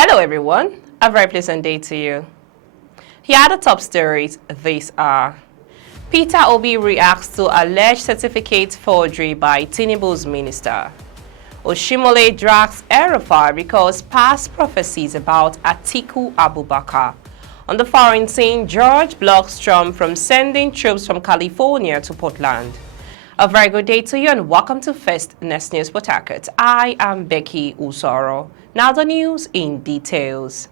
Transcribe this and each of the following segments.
Hello everyone, a very pleasant day to you. Here are the top stories. These are: Peter Obi reacts to alleged certificate forgery by Tinubu's minister. Oshiomole drags El-Rufai because past prophecies about Atiku Abubakar. On the foreign scene, George blocks Trump from sending troops from California to Portland. A very good day to you and welcome to First Next News Port Harcourt. I am Becky Usoro. Now the news in details.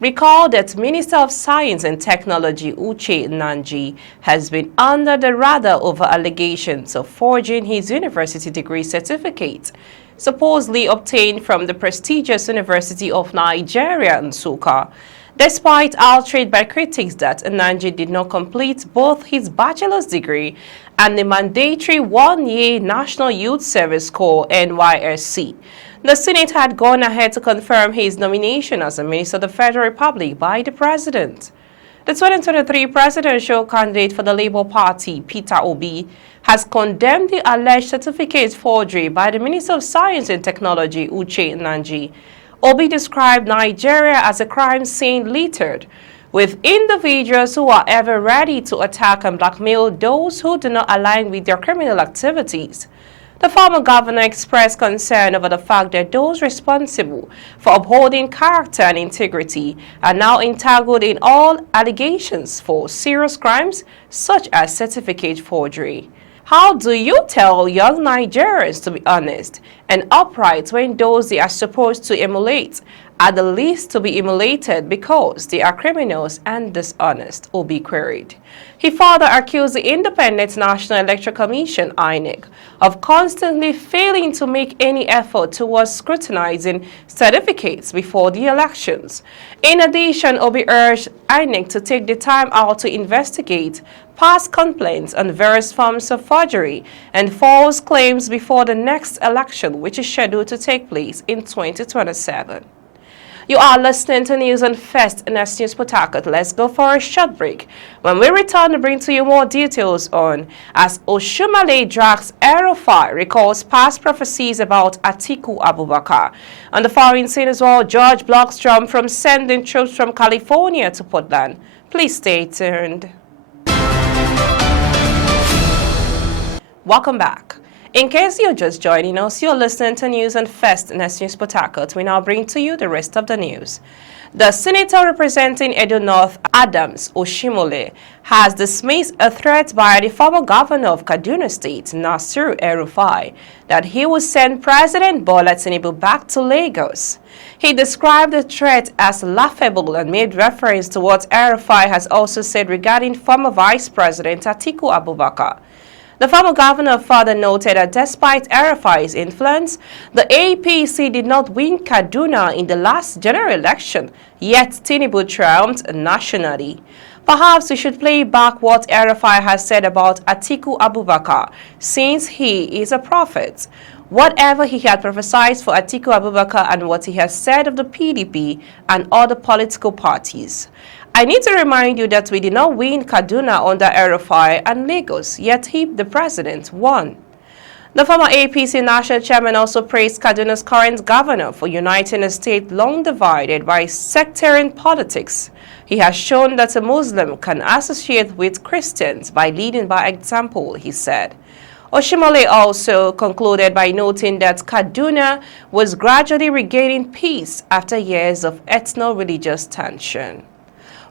Recall that Minister of Science and Technology Uche Nnaji has been under the radar over allegations of forging his university degree certificate, supposedly obtained from the prestigious University of Nigeria, Nsukka, despite outrage by critics that Nnaji did not complete both his bachelor's degree and the mandatory one-year National Youth Service Corps (NYSC). The Senate had gone ahead to confirm his nomination as a Minister of the Federal Republic by the President. The 2023 presidential candidate for the Labour Party, Peter Obi, has condemned the alleged certificate forgery by the Minister of Science and Technology, Uche Nnaji. Obi described Nigeria as a crime scene littered with individuals who are ever ready to attack and blackmail those who do not align with their criminal activities. The former governor expressed concern over the fact that those responsible for upholding character and integrity are now entangled in all allegations for serious crimes such as certificate forgery. How do you tell young Nigerians to be honest and upright when those they are supposed to emulate are the least to be emulated because they are criminals and dishonest? Obi queried. He further accused the Independent National Electoral Commission (INEC) of constantly failing to make any effort towards scrutinizing certificates before the elections. In addition, Obi urged INEC to take the time out to investigate past complaints on various forms of forgery and false claims before the next election, which is scheduled to take place in 2027. You are listening to news on First Next News Port Harcourt. Let's go for a short break. When we return to bring to you more details on as Oshiomole drags El-Rufai recalls past prophecies about Atiku Abubakar. On the foreign scene as well, George blocks Trump from sending troops from California to Portland. Please stay tuned. Welcome back. In case you're just joining us, you're listening to news on First Next News Port Harcourt. We now bring to you the rest of the news. The senator representing Edo North, Adams Oshiomole, has dismissed a threat by the former governor of Kaduna State, Nasir El-Rufai, that he will send President Bola Tinubu back to Lagos. He described the threat as laughable and made reference to what El-Rufai has also said regarding former Vice President Atiku Abubakar. The former governor further noted that despite El-Rufai's influence, the APC did not win Kaduna in the last general election, yet Tinubu triumphed nationally. Perhaps we should play back what El-Rufai has said about Atiku Abubakar, since he is a prophet. Whatever he had prophesied for Atiku Abubakar and what he has said of the PDP and other political parties. I need to remind you that we did not win Kaduna under El-Rufai and Lagos, yet he, the president, won. The former APC national chairman also praised Kaduna's current governor for uniting a state long divided by sectarian politics. He has shown that a Muslim can associate with Christians by leading by example, he said. Oshiomole also concluded by noting that Kaduna was gradually regaining peace after years of ethno-religious tension.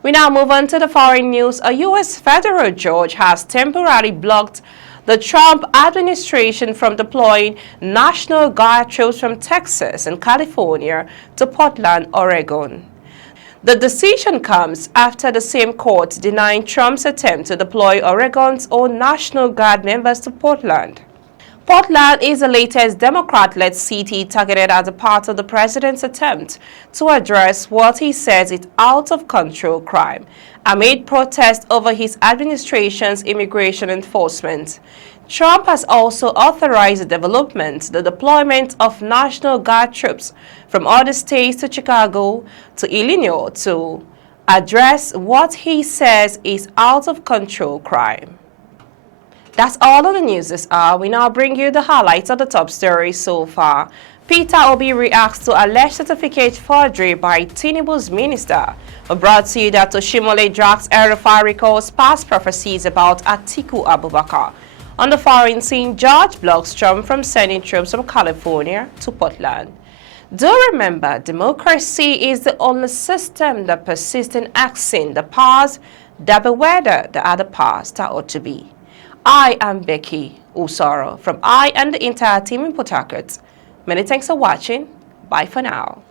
We now move on to the foreign news. A U.S. federal judge has temporarily blocked the Trump administration from deploying National Guard troops from Texas and California to Portland, Oregon. The decision comes after the same court denying Trump's attempt to deploy Oregon's own National Guard members to Portland. Portland is the latest Democrat-led city targeted as a part of the president's attempt to address what he says is out-of-control crime, amid protests over his administration's immigration enforcement. Trump has also authorized the deployment of National Guard troops from other states to Chicago to Illinois to address what he says is out-of-control crime. That's all on the news this hour. We now bring you the highlights of the top stories so far. Peter Obi reacts to alleged certificate forgery by Tinubu's minister. We brought to you that Oshiomole drags El-Rufai recalls past prophecies about Atiku Abubakar. On the foreign scene, George blocks Trump from sending troops from California to Portland. Do remember, democracy is the only system that persists in asking the past that beware the other past that ought to be. I am Becky Usoro from I and the entire team in Port Harcourt. Many thanks for watching. Bye for now.